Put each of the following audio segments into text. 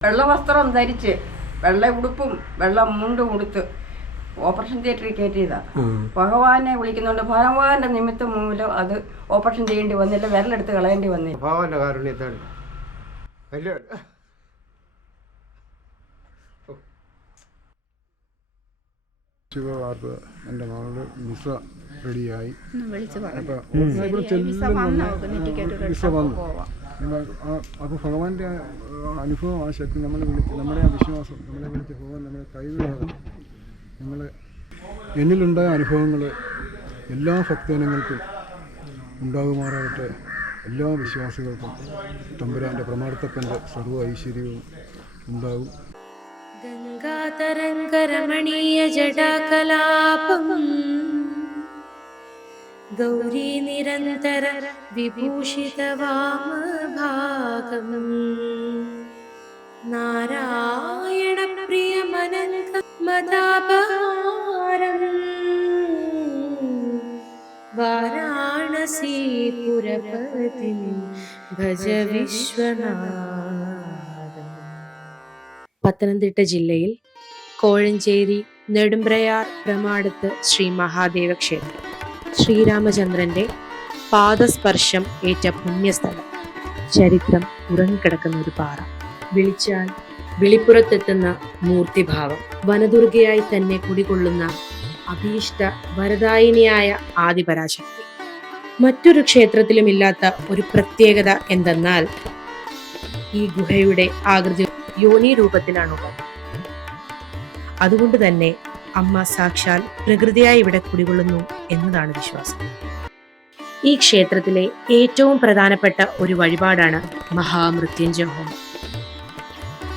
വെള്ള വസ്ത്രം ധരിച്ച് വെള്ള ഉടുപ്പും വെള്ള മുണ്ടും ഉടുത്ത് ഓപ്പറേഷൻ തിയേറ്ററിൽ കയറ്റിയതാ. ഭഗവാനെ വിളിക്കുന്നുണ്ട് ഭഗവാന്റെ നിമിത്തം മൂലം അത് ഓപ്പറേഷൻ ചെയ്യേണ്ടി വന്നില്ല വിരലെടുത്ത് കളയേണ്ടി വന്നില്ല. ഭഗവാന്റെ കാരുണ്യത്താൽ വലിയ ശുഭവാർത്ത എന്റെ മകളുടെ വിസ റെഡിയായി. വിളിച്ചു പറഞ്ഞു വിസ വന്നു. അപ്പോൾ ഭഗവാന്റെ അനുഭവം ആ ശക്തി നമ്മളെ വിളിച്ച് നമ്മുടെ ആ വിശ്വാസം നമ്മളെ വിളിച്ച് ഭഗവാൻ നമ്മളെ കൈവിടാതെ ഞങ്ങൾ എന്നിലുണ്ടായ അനുഭവങ്ങൾ എല്ലാ ഭക്തജനങ്ങൾക്കും ഉണ്ടാകുമാറാകട്ടെ. എല്ലാ വിശ്വാസികൾക്കും തമ്പുരാന്റെ പ്രമാണത്തപ്പന്റെ സർവ ഐശ്വര്യവും ഉണ്ടാകും. ഗംഗാതരംഗരമണീയ ജടാകലാപം गौरी निरन्तर विभूषितवामभागम् नारायणप्रियमनन्तमदापहारम् वाराणसीपुरपतिं भज विश्वनाथम् പത്തനംതിട്ട ജില്ലയിൽ കോഴഞ്ചേരി നെടുമ്പ്രയാർ പ്രമാടത്ത് ശ്രീ മഹാദേവ ക്ഷേത്രം ശ്രീരാമചന്ദ്രന്റെ പാദസ്പർശം ഏറ്റ പുണ്യസ്ഥലം. ചരിത്രം ഉറങ്ങിക്കിടക്കുന്ന ഒരു പാറ. വിളിച്ചാൽ വിളിപ്പുറത്തെത്തുന്ന മൂർത്തിഭാവം. വനദുർഗയായി തന്നെ കുടികൊള്ളുന്ന അഭീഷ്ട വരദായിനിയായ ആദിപരാശക്തി. മറ്റൊരു ക്ഷേത്രത്തിലുമില്ലാത്ത ഒരു പ്രത്യേകത എന്തെന്നാൽ ഈ ഗുഹയുടെ ആകൃതി യോനി രൂപത്തിലാണുള്ളത് അതുകൊണ്ട് തന്നെ അമ്മ സാക്ഷാൽ പ്രകൃതിയായി ഇവിടെ കുടികൊള്ളുന്നു എന്നതാണ് വിശ്വാസം. ഈ ക്ഷേത്രത്തിലെ ഏറ്റവും പ്രധാനപ്പെട്ട ഒരു വഴിപാടാണ് മഹാമൃത്യുഞ്ജയ ഹോമം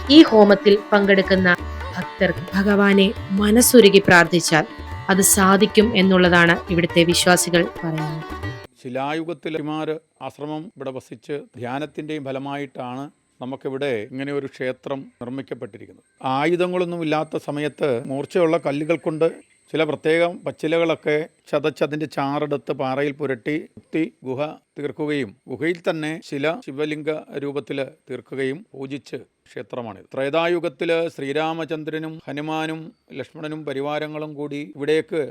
ഈ ഹോമത്തിൽ പങ്കെടുക്കുന്ന ഭക്തർ ഭഗവാനെ മനസ്സുരുകി പ്രാർത്ഥിച്ചാൽ അത് സാധിക്കും എന്നുള്ളതാണ് ഇവിടുത്തെ വിശ്വാസികൾ പറയുന്നത്. ശിലായുഗത്തിൽ ആശ്രമം ഇവിടെ വസിച്ച് ധ്യാനത്തിന്റെയും ഫലമായിട്ടാണ് നമുക്കിവിടെ ഇങ്ങനെ ഒരു ക്ഷേത്രം നിർമ്മിക്കപ്പെട്ടിരിക്കുന്നത് ആയുധങ്ങളൊന്നും ഇല്ലാത്ത സമയത്ത് മൂർച്ചയുള്ള കല്ലുകൾ കൊണ്ട് ചില പ്രത്യേകം പച്ചിലകളൊക്കെ ചതച്ചതിന്റെ ചാറെടുത്ത് പാറയിൽ പുരട്ടി കുത്തി ഗുഹ തീർക്കുകയും ഗുഹയിൽ തന്നെ ശില ശിവലിംഗ രൂപത്തിൽ തീർക്കുകയും പൂജിച്ച് ക്ഷേത്രമാണിത്. ത്രേതായുഗത്തിൽ ശ്രീരാമചന്ദ്രനും ഹനുമാനും ലക്ഷ്മണനും പരിവാരങ്ങളും കൂടി ഇവിടേക്ക്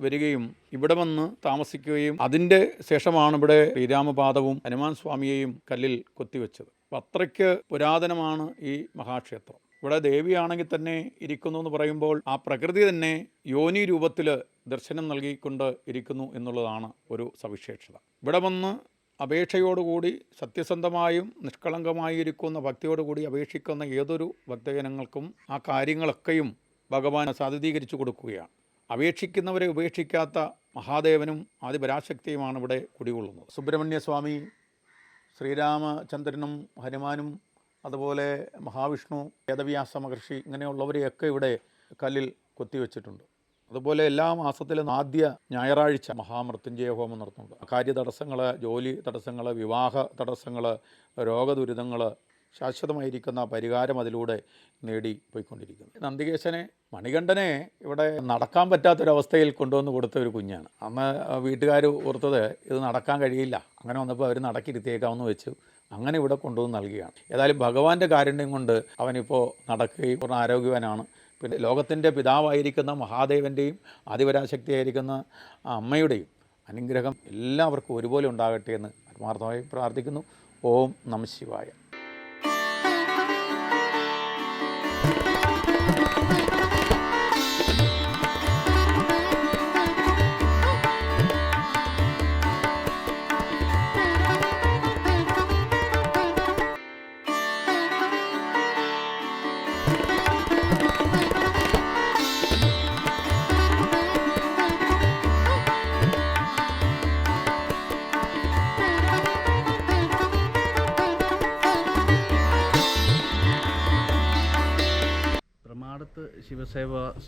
വരികയും ഇവിടെ വന്ന് താമസിക്കുകയും അതിന്റെ ശേഷമാണ് ഇവിടെ ശ്രീരാമപാദവും ഹനുമാൻ സ്വാമിയെയും കല്ലിൽ കൊത്തിവെച്ചത്. അത്രയ്ക്ക് പുരാതനമാണ് ഈ മഹാക്ഷേത്രം. ഇവിടെ ദേവിയാണെങ്കിൽ തന്നെ ഇരിക്കുന്നു എന്ന് പറയുമ്പോൾ ആ പ്രകൃതി തന്നെ യോനി രൂപത്തിൽ ദർശനം നൽകിക്കൊണ്ട് ഇരിക്കുന്നു എന്നുള്ളതാണ് ഒരു സവിശേഷത. ഇവിടെ വന്ന് അപേക്ഷയോടുകൂടി സത്യസന്ധമായും നിഷ്കളങ്കമായി ഇരിക്കുന്ന ഭക്തിയോടുകൂടി അപേക്ഷിക്കുന്ന ഏതൊരു ഭക്തജനങ്ങൾക്കും ആ കാര്യങ്ങളൊക്കെയും ഭഗവാൻ സാധുതീകരിച്ചു കൊടുക്കുകയാണ്. അപേക്ഷിക്കുന്നവരെ ഉപേക്ഷിക്കാത്ത മഹാദേവനും ആദിപരാശക്തിയുമാണ് ഇവിടെ കുടികൊള്ളുന്നത്. സുബ്രഹ്മണ്യസ്വാമി ശ്രീരാമചന്ദ്രനും ഹനുമാനും അതുപോലെ മഹാവിഷ്ണു വേദവ്യാസ മഹർഷി ഇങ്ങനെയുള്ളവരെയൊക്കെ ഇവിടെ കല്ലിൽ കൊത്തിവെച്ചിട്ടുണ്ട്. അതുപോലെ എല്ലാ മാസത്തിലും ആദ്യ ഞായറാഴ്ച മഹാമൃത്യുഞ്ജയ ഹോമം നടത്തുന്നുണ്ട്. കാര്യ തടസ്സങ്ങൾ ജോലി തടസ്സങ്ങൾ വിവാഹ തടസ്സങ്ങൾ രോഗദുരിതങ്ങൾ ശാശ്വതമായിരിക്കുന്ന പരിഹാരം അതിലൂടെ നേടി പോയിക്കൊണ്ടിരിക്കുന്നു. നന്ദികേശനെ മണികണ്ഠനെ ഇവിടെ നടക്കാൻ പറ്റാത്തൊരവസ്ഥയിൽ കൊണ്ടുവന്ന് കൊടുത്ത ഒരു കുഞ്ഞാണ്. അന്ന് വീട്ടുകാർ ഓർത്തത് ഇത് നടക്കാൻ കഴിയില്ല. അങ്ങനെ വന്നപ്പോൾ അവർ നടക്കിരുത്തിയേക്കാമെന്ന് വെച്ചു. അങ്ങനെ ഇവിടെ കൊണ്ടുവന്ന് നൽകുകയാണ്. ഏതായാലും ഭഗവാന്റെ കാരുണ്യം കൊണ്ട് അവനിപ്പോൾ നടക്കുകയും പൂർണ ആരോഗ്യവാനാണ്. പിന്നെ ലോകത്തിന്റെ പിതാവായിരിക്കുന്ന മഹാദേവന്റെയും ആദിപരാശക്തിയായിരിക്കുന്ന അമ്മയുടെയും അനുഗ്രഹം എല്ലാവർക്കും ഒരുപോലെ ഉണ്ടാകട്ടെ എന്ന് ആത്മാർത്ഥമായി പ്രാർത്ഥിക്കുന്നു. ഓം നമ ശിവായ.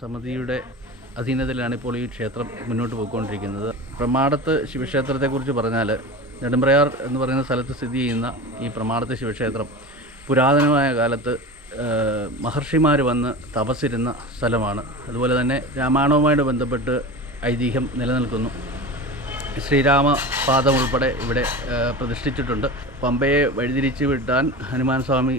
സമിതിയുടെ അധീനതയിലാണ് ഇപ്പോൾ ഈ ക്ഷേത്രം മുന്നോട്ട് പോയിക്കൊണ്ടിരിക്കുന്നത്. പ്രമാടത്ത് ശിവക്ഷേത്രത്തെക്കുറിച്ച് പറഞ്ഞാൽ നെടുമ്പ്രയാർ എന്ന് പറയുന്ന സ്ഥലത്ത് സ്ഥിതി ചെയ്യുന്ന ഈ പ്രമാടത്ത് ശിവക്ഷേത്രം പുരാതനമായ കാലത്ത് മഹർഷിമാർ വന്ന് തപസ്സിരുന്ന സ്ഥലമാണ്. അതുപോലെ തന്നെ രാമായണവുമായിട്ട് ബന്ധപ്പെട്ട് ഐതിഹ്യം നിലനിൽക്കുന്നു. ശ്രീരാമ പാദം ഉൾപ്പെടെ ഇവിടെ പ്രതിഷ്ഠിച്ചിട്ടുണ്ട്. പമ്പയെ വഴിതിരിച്ച് വിട്ടാൻ ഹനുമാൻ സ്വാമി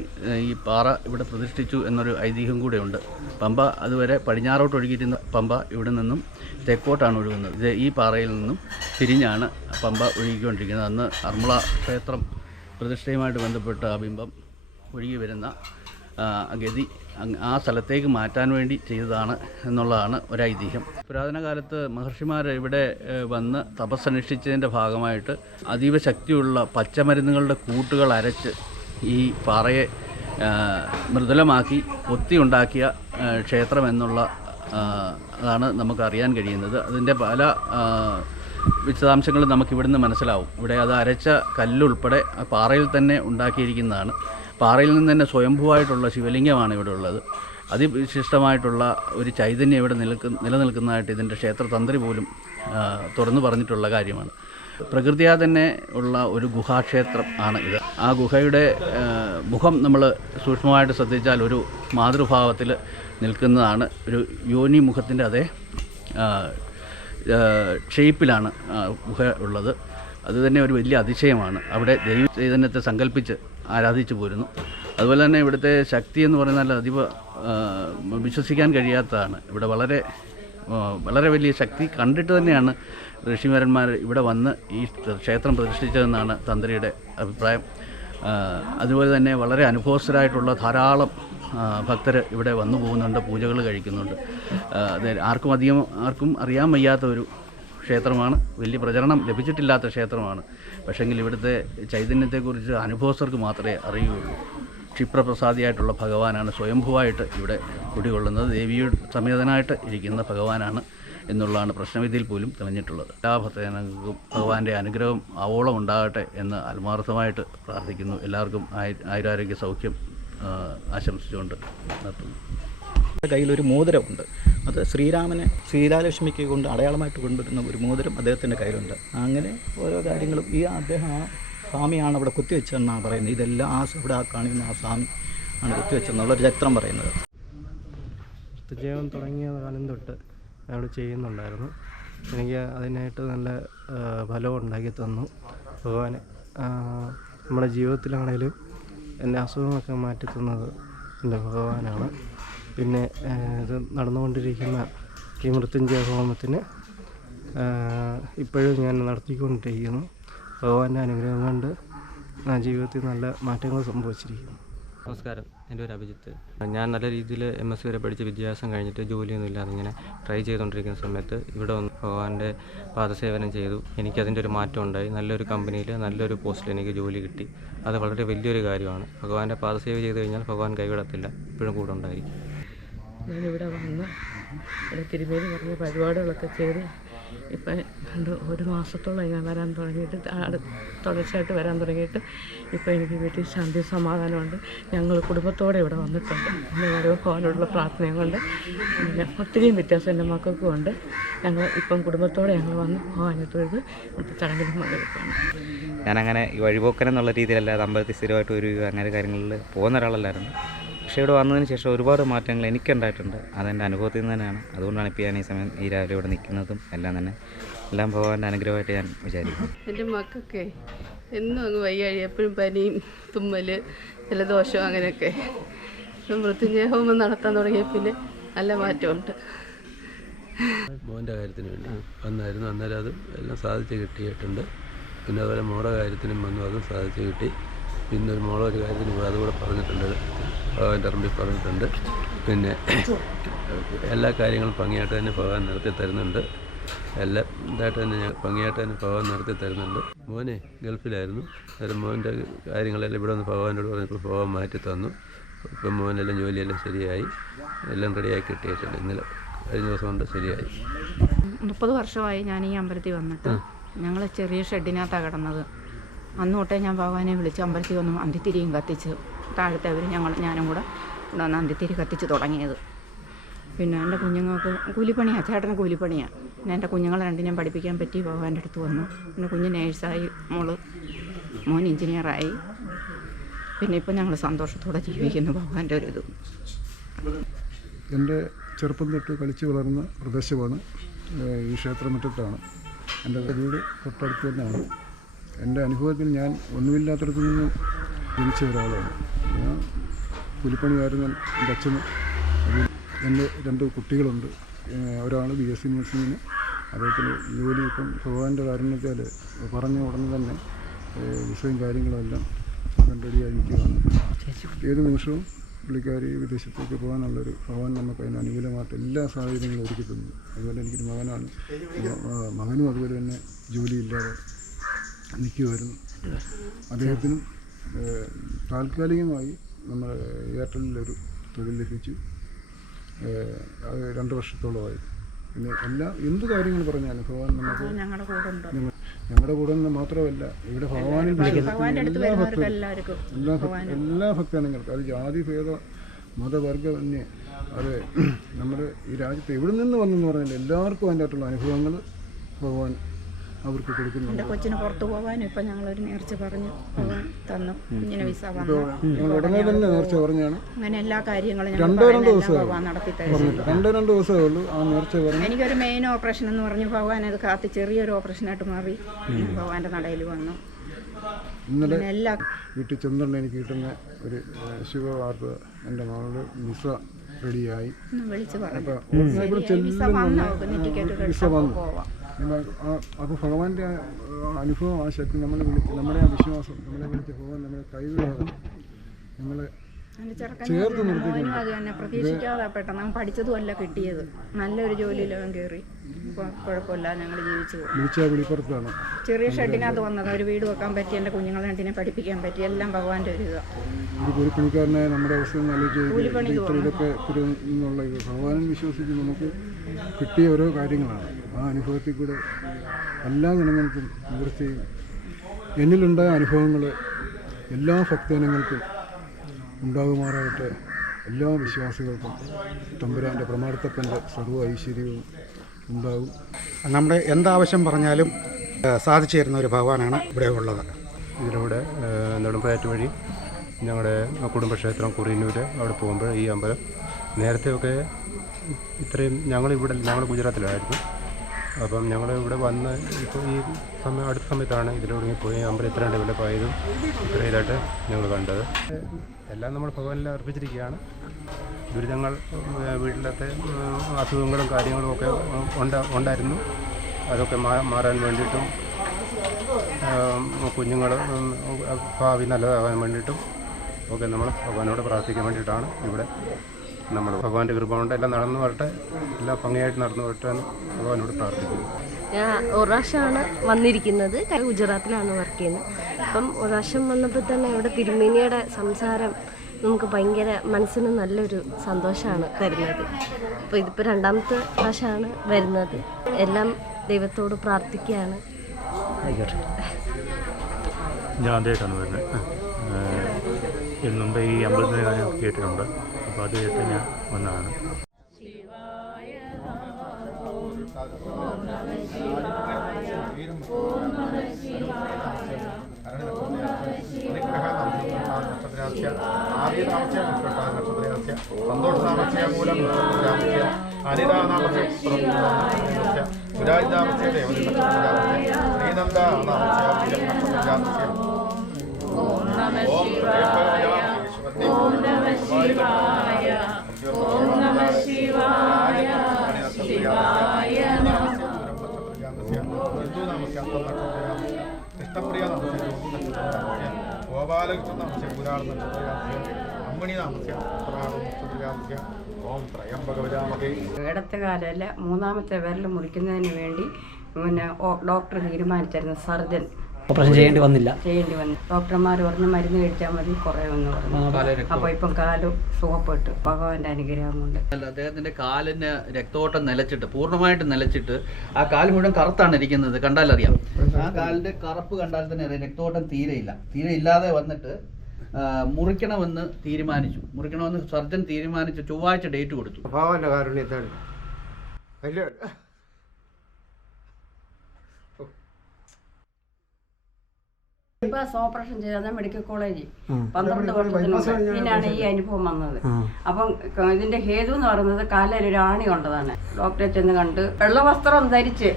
ഈ പാറ ഇവിടെ പ്രതിഷ്ഠിച്ചു എന്നൊരു ഐതിഹ്യം കൂടെയുണ്ട്. പമ്പ അതുവരെ പടിഞ്ഞാറോട്ട് ഒഴുകിയിരുന്ന പമ്പ ഇവിടെ നിന്നും തെക്കോട്ടാണ് ഒഴുകുന്നത്. ഇത് ഈ പാറയിൽ നിന്നും തിരിഞ്ഞാണ് പമ്പ ഒഴുകിക്കൊണ്ടിരിക്കുന്നത്. അന്ന് അർമ്മള ക്ഷേത്രം പ്രതിഷ്ഠയുമായിട്ട് ബന്ധപ്പെട്ട ആ ബിംബം ഒഴുകി വരുന്ന ഗതി ആ സ്ഥലത്തേക്ക് മാറ്റാൻ വേണ്ടി ചെയ്തതാണ് എന്നുള്ളതാണ് ഒരു ഐതിഹ്യം പുരാതന കാലത്ത് മഹർഷിമാർ ഇവിടെ വന്ന് തപസ്സനുഷ്ഠിച്ചതിന്റെ ഭാഗമായിട്ട് അതീവ ശക്തിയുള്ള പച്ചമരുന്നുകളുടെ കൂട്ടുകൾ അരച്ച് ഈ പാറയെ മൃദുലമാക്കി ഒത്തിയുണ്ടാക്കിയ ക്ഷേത്രം എന്നുള്ള അതാണ് നമുക്കറിയാൻ കഴിയുന്നത്. അതിന്റെ പല വിശദാംശങ്ങളും വിശദാംശങ്ങൾ നമുക്ക് ഇവിടുന്ന് മനസ്സിലാവും. ഇവിടെ അത് അരച്ച കല്ലുൾപ്പെടെ പാറയിൽ തന്നെ ഉണ്ടാക്കിയിരിക്കുന്നതാണ്. പാറയിൽ നിന്ന് തന്നെ സ്വയംഭൂവായിട്ടുള്ള ശിവലിംഗമാണ് ഇവിടെ ഉള്ളത്. അതിവിശിഷ്ടമായിട്ടുള്ള ഒരു ചൈതന്യം ഇവിടെ നിലയ്ക്ക് നിലനിൽക്കുന്നതായിട്ട് ഇതിന്റെ ക്ഷേത്രതന്ത്രി പോലും തുറന്നു പറഞ്ഞിട്ടുള്ള കാര്യമാണ്. പ്രകൃതിയാ തന്നെ ഉള്ള ഒരു ഗുഹാക്ഷേത്രം ആണ് ഇത്. ആ ഗുഹയുടെ മുഖം നമ്മൾ സൂക്ഷ്മമായിട്ട് ശ്രദ്ധിച്ചാൽ ഒരു മാതൃഭാവത്തിൽ നിൽക്കുന്നതാണ്. ഒരു യോനി മുഖത്തിന്റെ അതേ ഷേപ്പിലാണ് ഗുഹ ഉള്ളത്. അതുതന്നെ ഒരു വലിയ അതിശയമാണ്. അവിടെ ദൈവ ചൈതന്യത്തെ സങ്കല്പിച്ച് ആരാധിച്ചു പോരുന്നു. അതുപോലെ തന്നെ ഇവിടുത്തെ ശക്തി എന്ന് പറയുന്നത് അതീവ വിശ്വസിക്കാൻ കഴിയാത്തതാണ്. ഇവിടെ വളരെ വളരെ വലിയ ശക്തി കണ്ടിട്ട് തന്നെയാണ് ഋഷിവരന്മാർ ഇവിടെ വന്ന് ഈ ക്ഷേത്രം പ്രതിഷ്ഠിച്ചതെന്നാണ് തന്ത്രിയുടെ അഭിപ്രായം. അതുപോലെ തന്നെ വളരെ അനുഭവസ്ഥരായിട്ടുള്ള ധാരാളം ഭക്തർ ഇവിടെ വന്നു പോകുന്നുണ്ട് പൂജകൾ കഴിക്കുന്നുണ്ട്. ആർക്കും അധികം ആർക്കും അറിയാൻ വയ്യാത്ത ഒരു ക്ഷേത്രമാണ്. വലിയ പ്രചരണം ലഭിച്ചിട്ടില്ലാത്ത ക്ഷേത്രമാണ്. പക്ഷേങ്കിൽ ഇവിടുത്തെ ചൈതന്യത്തെക്കുറിച്ച് അനുഭവസ്ഥർക്ക് മാത്രമേ അറിയുകയുള്ളൂ. ക്ഷിപ്രപ്രസാദിയായിട്ടുള്ള ഭഗവാനാണ് സ്വയംഭുവായിട്ട് ഇവിടെ കുടികൊള്ളുന്നത്. ദേവിയുടെ സമേതനായിട്ട് ഇരിക്കുന്ന ഭഗവാനാണ് എന്നുള്ളതാണ് പ്രശ്നവിധിയിൽ പോലും തെളിഞ്ഞിട്ടുള്ളത്. എല്ലാ ഭക്തജനങ്ങൾക്കും ഭഗവാന്റെ അനുഗ്രഹം ആവോളം ഉണ്ടാകട്ടെ എന്ന് ആത്മാർത്ഥമായിട്ട് പ്രാർത്ഥിക്കുന്നു. എല്ലാവർക്കും ആയു- ആയുരാരോഗ്യ സൗഖ്യം ആശംസിച്ചുകൊണ്ട് നിർത്തുന്നു. കയ്യിലൊരു മോതിരമുണ്ട്. അത് ശ്രീരാമനെ ശ്രീരാലക്ഷ്മിക്ക് കൊണ്ട് അടയാളമായിട്ട് കൊണ്ടുവരുന്ന ഒരു മോതിരം അദ്ദേഹത്തിന്റെ കയ്യിലുണ്ട്. അങ്ങനെ ഓരോ കാര്യങ്ങളും ഈ അദ്ദേഹം ആ സ്വാമിയാണ് അവിടെ കുത്തിവെച്ചതെന്നാണ് പറയുന്നത്. ഇതെല്ലാം ആ ഇവിടെ ആ കാണിക്കുന്ന ആ സ്വാമി ആണ് കുത്തിവെച്ചെന്നുള്ളൊരു ചരിത്രം പറയുന്നത്. നൃത്തജീവൻ തുടങ്ങിയ കാലം തൊട്ട് അയാൾ ചെയ്യുന്നുണ്ടായിരുന്നു. എനിക്ക് അതിനായിട്ട് നല്ല ഫലം ഉണ്ടാക്കി തന്നു. ഭഗവാൻ നമ്മുടെ ജീവിതത്തിലാണേലും എന്റെ അസുഖങ്ങളൊക്കെ മാറ്റി തന്നത് എന്റെ ഭഗവാനാണ്. പിന്നെ ഇത് നടന്നുകൊണ്ടിരിക്കുന്ന ഈ മൃത്യുഞ്ജയ ഹോമത്തിന് ഇപ്പോഴും ഞാൻ നടത്തിക്കൊണ്ടിരിക്കുന്നു. ഭഗവാന്റെ അനുഗ്രഹം കൊണ്ട് ജീവിതത്തിൽ നല്ല മാറ്റങ്ങൾ സംഭവിച്ചിരിക്കുന്നു. നമസ്കാരം. എന്റെ പേര് അഭിജിത്ത്. ഞാൻ നല്ല രീതിയിൽ എം എസ് വരെ പഠിച്ച് വിദ്യാഭ്യാസം കഴിഞ്ഞിട്ട് ജോലിയൊന്നും ഇല്ലാതെ ഇങ്ങനെ ട്രൈ ചെയ്തുകൊണ്ടിരിക്കുന്ന സമയത്ത് ഇവിടെ വന്ന് ഭഗവാന്റെ പാദസേവനം ചെയ്തു. എനിക്കതിന്റെ ഒരു മാറ്റം ഉണ്ടായി. നല്ലൊരു കമ്പനിയിൽ നല്ലൊരു പോസ്റ്റിൽ എനിക്ക് ജോലി കിട്ടി. അത് വളരെ വലിയൊരു കാര്യമാണ്. ഭഗവാന്റെ പാദസേവ ചെയ്ത് കഴിഞ്ഞാൽ ഭഗവാൻ കൈവിടത്തില്ല. ഇപ്പോഴും കൂടെ ഉണ്ടായിരിക്കും. ഞാനിവിടെ വന്ന് ഇവിടെ തിരുമേനി പറഞ്ഞ പരിപാടികളൊക്കെ ചെയ്ത് ഇപ്പം രണ്ട് ഒരു മാസത്തോളം ഞാൻ വരാൻ തുടങ്ങിയിട്ട് തുടർച്ചയായിട്ട് വരാൻ തുടങ്ങിയിട്ട് ഇപ്പോൾ എനിക്ക് വീട്ടിൽ ശാന്തി സമാധാനമുണ്ട്. ഞങ്ങൾ കുടുംബത്തോടെ ഇവിടെ വന്നിട്ടുണ്ട്. ഓരോ ഭഗവാനോടുള്ള പ്രാർത്ഥനയും കൊണ്ട്. പിന്നെ ഒത്തിരിയും വ്യത്യാസം എന്റെ മക്കൾക്കും ഉണ്ട്. ഞങ്ങൾ ഇപ്പം കുടുംബത്തോടെ ഞങ്ങൾ വന്ന് ഭഗവാനെ തൊഴുത് ഇവിടുത്തെ ചടങ്ങിൽ പങ്കെടുക്കുകയാണ്. ഞാനങ്ങനെ ഈ വഴിപോക്കൻ രീതിയിലല്ലാതെ അമ്പലത്തിൽ സ്ഥിരമായിട്ട് ഒരു അങ്ങനെ കാര്യങ്ങളിൽ പോകുന്ന ഒരാളല്ലായിരുന്നു. പക്ഷേ ഇവിടെ വന്നതിന് ശേഷം ഒരുപാട് മാറ്റങ്ങൾ എനിക്കുണ്ടായിട്ടുണ്ട്. അതെന്റെ അനുഭവത്തിൽ നിന്ന് തന്നെയാണ്. അതുകൊണ്ടാണ് ഇപ്പോൾ ഞാൻ ഈ സമയം ഈ രാവിലെ ഇവിടെ നിൽക്കുന്നതും എല്ലാം തന്നെ. എല്ലാം ഭഗവാന്റെ അനുഗ്രഹമായിട്ട് ഞാൻ വിചാരിക്കുന്നു. എന്റെ മക്കൊക്കെ എന്നും അങ്ങ് വയ്യാഴി എപ്പോഴും പനിയും തുമ്മൽ ജലദോഷം അങ്ങനെയൊക്കെ. മൃത്യുജേഹവും മൃത്യുഞ്ജയ ഹോമം നടത്താൻ തുടങ്ങിയ പിന്നെ നല്ല മാറ്റമുണ്ട്. മോന്റെ കാര്യത്തിന് വേണ്ടി വന്നായിരുന്നു. അന്നേരം അതും എല്ലാം സാധിച്ച് കിട്ടിയിട്ടുണ്ട്. പിന്നെ അതുപോലെ മോടെ കാര്യത്തിനും വന്നു. അതും സാധിച്ച് കിട്ടി. പിന്നെ ഒരു മോളൊരു കാര്യത്തിന് പോയി അതുകൂടെ പറഞ്ഞിട്ടുണ്ട്. ഭഗവാന്റെ അറമ്പിൽ പറഞ്ഞിട്ടുണ്ട്. പിന്നെ എല്ലാ കാര്യങ്ങളും ഭംഗിയായിട്ട് തന്നെ ഭഗവാൻ നടത്തി തരുന്നുണ്ട്. എല്ലാം ഇതായിട്ട് തന്നെ ഞാൻ ഭംഗിയായിട്ട് തന്നെ ഭഗവാൻ നടത്തി തരുന്നുണ്ട്. മോനെ ഗൾഫിലായിരുന്നു. അന്നേരം മോന്റെ കാര്യങ്ങളെല്ലാം ഇവിടെ വന്ന് ഭഗവാനോട് പറഞ്ഞപ്പോൾ ഭഗവാൻ മാറ്റി തന്നു. ഇപ്പം മോനെല്ലാം ജോലിയെല്ലാം ശരിയായി. എല്ലാം റെഡിയായി കിട്ടിയിട്ടുണ്ട്. ഇന്നലെ കഴിഞ്ഞ ദിവസം കൊണ്ട് ശരിയായി. മുപ്പത് വർഷമായി ഞാൻ ഈ അമ്പലത്തിൽ വന്നിട്ട് ഞങ്ങൾ ചെറിയ ഷെഡിനകത്താണ് കിടന്നത്. അന്ന് തൊട്ടേ ഞാൻ ഭഗവാനെ വിളിച്ച് അമ്പലത്തിൽ വന്നു അന്തിത്തിരിയും കത്തിച്ച് താഴത്തെ അവർ ഞങ്ങൾ ഞാനും കൂടെ ഇവിടെ വന്ന് അന്തിത്തിരി കത്തിച്ച് തുടങ്ങിയത്. പിന്നെ എന്റെ കുഞ്ഞുങ്ങൾക്ക് കൂലിപ്പണിയാണ് ചേട്ടന് കൂലിപ്പണിയാണ് പിന്നെ എന്റെ കുഞ്ഞുങ്ങളെ ഞാൻ പഠിപ്പിക്കാൻ പറ്റി ഭഗവാന്റെ അടുത്ത് വന്നു. പിന്നെ കുഞ്ഞ് നേഴ്സായി മോൾ മോൻ എഞ്ചിനീയറായി. പിന്നെ ഇപ്പം ഞങ്ങൾ സന്തോഷത്തോടെ ജീവിക്കുന്നു ഭഗവാന്റെ ഒരു ഇത്. എന്റെ ചെറുപ്പം തൊട്ട് കളിച്ചു വളർന്ന പ്രദേശമാണ് ഈ ക്ഷേത്രമുറ്റത്താണ്. എന്റെ വീട് തൊട്ടടുത്ത് തന്നെയാണ്. എന്റെ അനുഭവത്തിൽ ഞാൻ ഒന്നുമില്ലാത്തടത്തു നിന്ന് ജനിച്ച ഒരാളാണ്. ഞാൻ കൂലിപ്പണിയായിരുന്നു എന്റെ അതിൽ എന്റെ രണ്ട് കുട്ടികളുണ്ട്. ഒരാൾ ബി എസ് സി നഴ്സിങ്ങിന് അദ്ദേഹത്തിന് ജോലി ഇപ്പം ഭഗവാന്റെ കാരണത്താൽ പറഞ്ഞ ഉടനെ തന്നെ വിഷയം കാര്യങ്ങളെല്ലാം റെഡിയായി ഏത് നിമിഷവും പുള്ളിക്കാരി വിദേശത്തേക്ക് പോകാനുള്ളൊരു ഭഗവാൻ നമുക്ക് അതിന് അനുകൂലമായിട്ട് എല്ലാ സാഹചര്യങ്ങളും ഒരുക്കി തന്നു അതുപോലെ എനിക്കൊരു മകനാണ്. മകനും അതുപോലെ തന്നെ ജോലിയില്ലാതെ നിൽക്കുമായിരുന്നു. അദ്ദേഹത്തിനും താൽക്കാലികമായി നമ്മുടെ എയർടെലിലൊരു തൊഴിൽ ലഭിച്ചു. അത് രണ്ട് വർഷത്തോളമായി. പിന്നെ എല്ലാ എന്ത് കാര്യങ്ങൾ പറഞ്ഞാലും ഭഗവാൻ നമുക്ക് ഞങ്ങളുടെ കൂടെ നിന്ന് മാത്രമല്ല ഇവിടെ ഭഗവാനിൽ ഭഗവാന്റെ എല്ലാ എല്ലാവർക്കും എല്ലാ എല്ലാ ഭക്തജനങ്ങൾക്കും അത് ജാതി ഭേദ മതവർഗമന്യേ അത് നമ്മുടെ ഈ രാജ്യത്ത് എവിടെ നിന്ന് വന്നെന്ന് പറഞ്ഞാൽ എല്ലാവർക്കും അതിന്റെ അനുഭവങ്ങൾ ഭഗവാൻ അവർക്ക് കൊടുക്കുന്നുണ്ട്. എന്റെ കൊച്ചിന് പുറത്തു പോകാനും ഇപ്പം ഞങ്ങളൊരു നേർച്ച പറഞ്ഞു. ഭഗവാൻ തന്നു. ഇങ്ങനെ വിസ വന്നു. ഞങ്ങൾ ഉടനെ തന്നെ നേർച്ച പറഞ്ഞാണ്. അങ്ങനെ എല്ലാ കാര്യങ്ങളും ഞങ്ങൾ രണ്ടോ രണ്ടോ ദിവസം നടത്തി രണ്ടോ രണ്ടോ ദിവസമേ ഉള്ളൂ ആ നേർച്ച പറഞ്ഞ്. എനിക്കൊരു മെയിൻ ഓപ്പറേഷൻ എന്ന് പറഞ്ഞു ഭഗവാൻ അത് കാത്ത് ചെറിയൊരു ഓപ്പറേഷനായിട്ട് മാറി. ഭഗവാന്റെ നടയിൽ വന്നു. ഇന്നലെ വീട്ടിൽ ചെന്നുകൊണ്ട് എനിക്ക് കിട്ടുന്ന ഒരു ശുഭവാർത്ത എന്റെ മകളുടെ വിസ റെഡിയായി വിളിച്ച്. വിസ വന്നു? അപ്പോൾ ഭഗവാന്റെ അനുഭവം ആ ശക്തി നമ്മളെ വിളിച്ച് നമ്മുടെ ആ വിശ്വാസം നമ്മളെ വിളിച്ച് ഭഗവാൻ നമ്മളെ കൈവിടാതെ നമ്മളെ ചേർത്ത് മോനും നിർത്തിക്കൊണ്ട് അത് തന്നെ പ്രതീക്ഷിക്കാതെ പെട്ടെന്ന് അവൻ പഠിച്ചതും അല്ല കിട്ടിയത്. നല്ലൊരു ജോലിയിൽ അവൻ കയറി. ഇപ്പോൾ കുഴപ്പമില്ല ഞങ്ങൾ ജീവിച്ചു ചെറിയ ഷെഡിനകത്ത് വന്നത് ഒരു വീട് വെക്കാൻ പറ്റി എന്റെ കുഞ്ഞുങ്ങളെ രണ്ടിനെ പഠിപ്പിക്കാൻ പറ്റി എല്ലാം ഭഗവാന്റെ ഒരു കൂലിപ്പണിക്കാരനായ നമ്മുടെ. ഇതൊക്കെ ഭഗവാനും വിശ്വസിച്ച് നമുക്ക് കിട്ടിയ ഓരോ കാര്യങ്ങളാണ്. ആ അനുഭവത്തിൽ കൂടെ എല്ലാ ജനങ്ങൾക്കും നിവൃത്തിയും എന്നിലുണ്ടായ അനുഭവങ്ങൾ എല്ലാ ഭക്തജനങ്ങൾക്കും ഉണ്ടാകുമാറാകട്ടെ. എല്ലാ വിശ്വാസികൾക്കും തമ്പുരാന്റെ പ്രമാണത്തപ്പന്റെ സർവ ഐശ്വര്യവും ഉണ്ടാകും. നമ്മുടെ എന്താവശ്യം പറഞ്ഞാലും സാധിച്ചു തരുന്ന ഒരു ഭഗവാനാണ് ഇവിടെ ഉള്ളത്. ഇതിലൂടെ നെടുമ്പയറ്റ് വഴി ഞങ്ങളുടെ കുടുംബക്ഷേത്രം കുറിയന്നൂർ അവിടെ പോകുമ്പോൾ ഈ അമ്പലം നേരത്തെയൊക്കെ ഇത്രയും ഞങ്ങളിവിടെ ഞങ്ങൾ ഗുജറാത്തിലായിരുന്നു. അപ്പം ഞങ്ങൾ ഇവിടെ വന്ന് ഇപ്പോൾ ഈ സമയം അടുത്ത സമയത്താണ് ഇതിലൂടെ പോയി. അമ്പലം ഇത്രയും ഡെവലപ്പ് ആയതും ഇത്ര ഇതായിട്ട് ഞങ്ങൾ കണ്ടത്. എല്ലാം നമ്മൾ ഭഗവാനിൽ അർപ്പിച്ചിരിക്കുകയാണ്. ദുരിതങ്ങൾ വീട്ടിലത്തെ അസുഖങ്ങളും കാര്യങ്ങളും ഒക്കെ ഉണ്ട് ഉണ്ടായിരുന്നു. അതൊക്കെ മാറാൻ വേണ്ടിയിട്ടും കുഞ്ഞുങ്ങൾ ഭാവി നല്ലതാകാൻ വേണ്ടിയിട്ടും ഒക്കെ നമ്മൾ ഭഗവാനോട് പ്രാർത്ഥിക്കാൻ വേണ്ടിയിട്ടാണ് ഇവിടെ നമ്മൾ ഭഗവാന്റെ കൃപ കൊണ്ട് എല്ലാം നടന്നു വരട്ടെ എല്ലാം ഭംഗിയായിട്ട് നടന്നു വരട്ടെ എന്ന് ഭഗവാനോട് പ്രാർത്ഥിക്കുന്നു. ഞാൻ ഒരു പ്രാവശ്യമാണ് വന്നിരിക്കുന്നത്. ഗുജറാത്തിലാണ് വർക്ക് ചെയ്യുന്നത്. അപ്പം ഒരു പ്രാവശ്യം വന്നപ്പോൾ തന്നെ ഇവിടെ തിരുമേനിയുടെ സംസാരം നമുക്ക് ഭയങ്കര മനസ്സിന് നല്ലൊരു സന്തോഷമാണ് തരുന്നത്. അപ്പോൾ ഇതിപ്പോൾ രണ്ടാമത്തെ പ്രാവശ്യമാണ് വരുന്നത്. എല്ലാം ദൈവത്തോട് പ്രാർത്ഥിക്കുകയാണ്. ഞാൻ ആദ്യമായിട്ടാണ് വരുന്നത്. ഇതിന് മുമ്പ് ഈ അമ്പലത്തിന്റെ കാര്യം കേട്ടിട്ടുണ്ട്. അപ്പോൾ അനിതാനാമസ്യ വിരാജിതാമസ്യ ദേവതി ശ്രീനന്ദ നാമസ്യ നക്ഷത്രജാമസ്യ ഓം നമ ശിവായ. ഓം ഗോപാലകൃഷ്ണ നമസ്യ പുരാണ അമ്മണി നമസ്യ നക്ഷത്രജാമസ്യ ഓം ത്രയംബകവജാമഹേ ഇടത്തെ കാലല്ല മൂന്നാമത്തെ വിരൽ മുറിക്കുന്നതിന് വേണ്ടി പിന്നെ ഡോക്ടർ തീരുമാനിച്ചിരുന്ന സർജൻ. ഓപ്പറേഷൻ ചെയ്യേണ്ടി വന്നില്ല. ചെയ്യേണ്ടി വന്നു ഡോക്ടർമാർ പറഞ്ഞു മരുന്ന് കഴിച്ചാൽ മതി കുറയുമെന്ന് പറഞ്ഞു. അപ്പൊ ഇപ്പം കാലും സുഖപ്പെട്ടു. ഭഗവാന്റെ അനുഗ്രഹം കൊണ്ട് അല്ല അദ്ദേഹത്തിന്റെ കാലിന് രക്തോട്ടം നിലച്ചിട്ട് പൂർണമായിട്ട് നിലച്ചിട്ട് ആ കാൽ മുഴുവൻ കറുത്താണ് ഇരിക്കുന്നത്. കണ്ടാലറിയാം. ആ കാലിന്റെ കറുപ്പ് കണ്ടാൽ തന്നെ അറിയാം രക്തോട്ടം തീരെയില്ല. തീരെ ഇല്ലാതെ വന്നിട്ട് മുറിക്കണമെന്ന് തീരുമാനിച്ചു. മുറിക്കണമെന്ന് സർജൻ തീരുമാനിച്ചു ചൊവ്വാഴ്ച ഡേറ്റ് കൊടുത്തു. ഭഗവാന്റെ കാരുണ്യത്താണ് വലിയ ഇപ്പൊ ഓപ്പറേഷൻ ചെയ്ത മെഡിക്കൽ കോളേജിൽ. പന്ത്രണ്ട് വർഷത്തിന് പിന്നാണ് ഈ അനുഭവം വന്നത്. അപ്പം ഇതിന്റെ ഹേതു എന്ന് പറയുന്നത് കാലിൽ ഒരു ആണി കൊണ്ടതാണ്. ഡോക്ടറെ ചെന്ന് കണ്ട് വെള്ള വസ്ത്രം ധരിച്ച്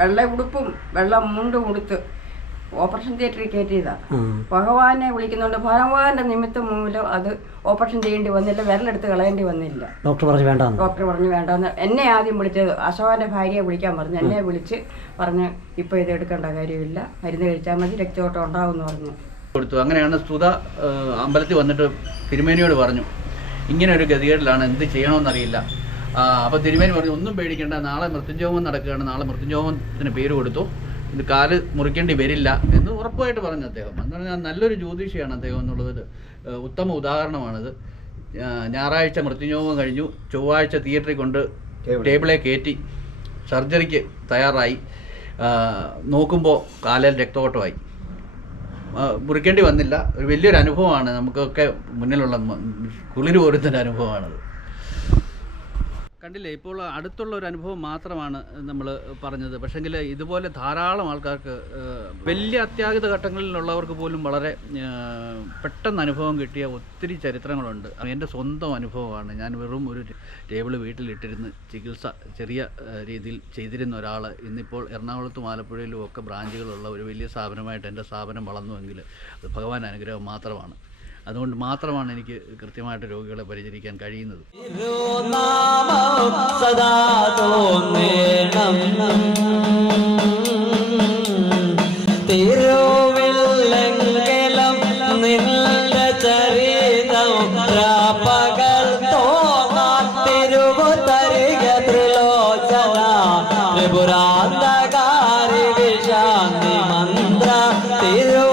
വെള്ള ഉടുപ്പും വെള്ള മുണ്ടും ഉടുത്ത് ഓപ്പറേഷൻ തിയേറ്ററിൽ കയറ്റിയതാണ് ഭഗവാനെ വിളിക്കുന്നുണ്ട് ഭഗവാന്റെ നിമിത്തം മൂലം അത് ഓപ്പറേഷൻ ചെയ്യേണ്ടി വന്നില്ല വിരലെടുത്ത് കളയേണ്ടി വന്നില്ല. ഡോക്ടർ പറഞ്ഞു വേണ്ട ഡോക്ടർ പറഞ്ഞു വേണ്ടെന്ന്. എന്നെ ആദ്യം വിളിച്ചത് അശോകന്റെ ഭാര്യയെ വിളിക്കാൻ പറഞ്ഞു. എന്നെ വിളിച്ച് പറഞ്ഞ് ഇപ്പൊ ഇത് എടുക്കേണ്ട കാര്യമില്ല. മരുന്ന് കഴിച്ചാൽ മതി രക്തയോട്ടം ഉണ്ടാവും പറഞ്ഞു. കൊടുത്തു. അങ്ങനെയാണ് സ്തുത അമ്പലത്തിൽ വന്നിട്ട് തിരുമേനിയോട് പറഞ്ഞു. ഇങ്ങനെ ഒരു ഗതികേടിലാണ് എന്ത് ചെയ്യണമെന്നറിയില്ല. അപ്പോൾ തിരുമേനി പറഞ്ഞു ഒന്നും പേടിക്കേണ്ട. നാളെ മൃത്യുഞ്ജോമം നടക്കുകയാണ്. നാളെ മൃത്യുഞ്ജോമത്തിന് പേര് കൊടുത്തു. ഇത് കാൽ മുറിക്കേണ്ടി വരില്ല എന്ന് ഉറപ്പായിട്ട് പറഞ്ഞു അദ്ദേഹം. എന്ന് പറഞ്ഞാൽ നല്ലൊരു ജ്യോതിഷിയാണ് അദ്ദേഹം എന്നുള്ളത് ഉത്തമ ഉദാഹരണമാണിത്. ഞായറാഴ്ച മൃത്യുഞ്ജോമം കഴിഞ്ഞു. ചൊവ്വാഴ്ച തിയേറ്ററിൽ കൊണ്ട് ടേബിളെ കയറ്റി സർജറിക്ക് തയ്യാറായി. നോക്കുമ്പോൾ കാലിൽ രക്തോട്ടമായി. മുറിക്കേണ്ടി വന്നില്ല. ഒരു വലിയൊരു അനുഭവമാണ് നമുക്കൊക്കെ മുന്നിലുള്ള കുളിര് പോരുന്നൊരു അനുഭവമാണത്. കണ്ടില്ലേ ഇപ്പോൾ അടുത്തുള്ള ഒരു അനുഭവം മാത്രമാണ് നമ്മൾ പറഞ്ഞത്. പക്ഷെങ്കിൽ ഇതുപോലെ ധാരാളം ആൾക്കാർക്ക് വലിയ അത്യാഹിത ഘട്ടങ്ങളിലുള്ളവർക്ക് പോലും വളരെ പെട്ടെന്ന് അനുഭവം കിട്ടിയ ഒത്തിരി ചരിത്രങ്ങളുണ്ട്. എന്റെ സ്വന്തം അനുഭവമാണ്. ഞാൻ വെറും ഒരു ടേബിൾ വീട്ടിലിട്ടിരുന്ന് ചികിത്സ ചെറിയ രീതിയിൽ ചെയ്തിരുന്ന ഒരാൾ ഇന്നിപ്പോൾ എറണാകുളത്തും ആലപ്പുഴയിലും ഒക്കെ ബ്രാഞ്ചുകളുള്ള ഒരു വലിയ സ്ഥാപനമായിട്ട് എന്റെ സ്ഥാപനം വളർന്നുവെങ്കിൽ അത് ഭഗവാൻ അനുഗ്രഹം മാത്രമാണ്. അതുകൊണ്ട് മാത്രമാണ് എനിക്ക് കൃത്യമായിട്ട് രോഗികളെ പരിചരിക്കാൻ കഴിയുന്നത്. സദാ വിഷാന്തി മന്ത്ര തിരുവില്ലെങ്കിലും